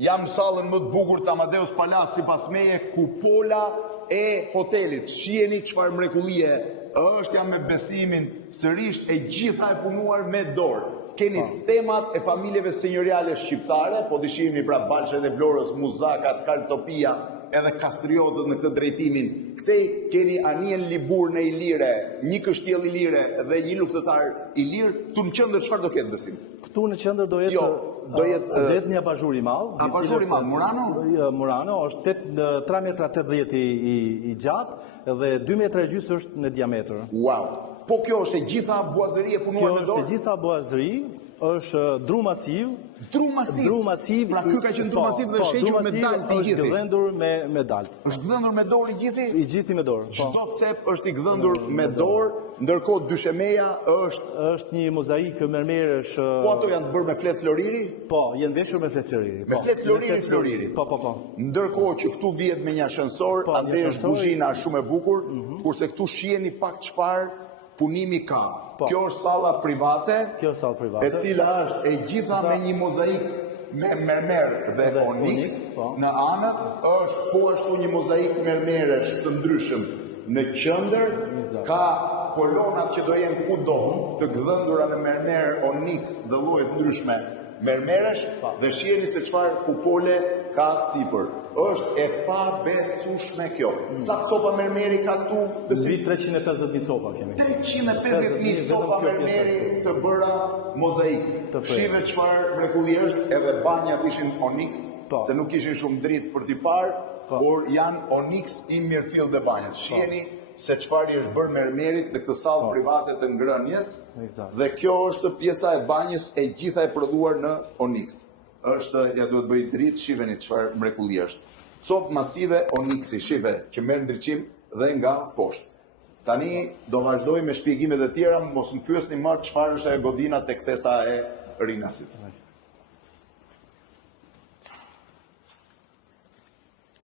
Jam sallën më të bukur të Amadeus Palace sipas meje, kupola e hotelit. Shiheni çfarë mrekullie është, jam me besimin sërish e gjitha e punuar me dorë. Keni stemat e familjeve senjoriale shqiptare, po të shihni pra Balshet e Vlorës, Muzakat, Kaltopia, edhe Kastriotët në këtë drejtimin. Këtej keni anijen Libur në Ilire, një kështjell Ilire dhe një luftëtar Ilir. Këtu në qendër çfarë do ketë besim? Këtu në qendër do jetë një abazhur i madh. Abazhur i madh, Murano? Murano është 3 metra 80 i gjatë dhe 2 metra e gjysmë është në diametër. Wow. Po kjo është e gjitha buazëri e punuar me dorë? Kjo është e gjitha buazëri, është dru masiv. Dru masiv? Dru masiv. Pra ky ka qenë dru masiv dhe shënqur me dalë i gjithi? Është gdhendur me dalë. Është gdhendur me dorë i gjithi? I gjithi me dorë. Çdo cep është i gdhendur me dorë, ndërkohë dyshemeja është një mozaik mermerësh. Po ato janë të bërë me fletë floriri? Po, janë veshur me fletë floriri. Me fletë floriri? Po. Ndërkohë që këtu vihet me një ashensor, ande është kuzhina shumë e bukur, kurse këtu shiheni pak çfarë punimi ka. Kjo është salla private, e cila është e gjitha me një mozaik me mermer dhe onyx në anët, është po ashtu një mozaik mermeresh të ndryshëm në qendër, ka kolonat që do jenë kudo të gdhëndura në mermer, onyx dhe lloje të ndryshme mermeresh, dhe shiheni se çfarë kupole ka sipër. Është e pabesueshme kjo. Sa copa mermeri ka këtu? Mbi 350.000 copa kemi. 350.000 copa mermeri të bëra mozaik. Shive çfarë mrekulli është, edhe banjat ishin onyx, se nuk ishin shumë dritë për t'i parë, por janë onyx i mirëfill dhe banjat. Shiheni se çfarë është bërë mermerit në këtë sallë private të ngrënies, dhe kjo është pjesa e banjës e gjitha e prodhuar në onyx. Ja duhet bëj dritë, shiheni çfarë mrekulli është. Copë masive onyxi, shive, që merr ndriçim dhe nga poshtë. Tani do vazhdoj me shpjegimet e tjera, mos më pyesni më çfarë është ajo godina tek ktesa e Rinasit.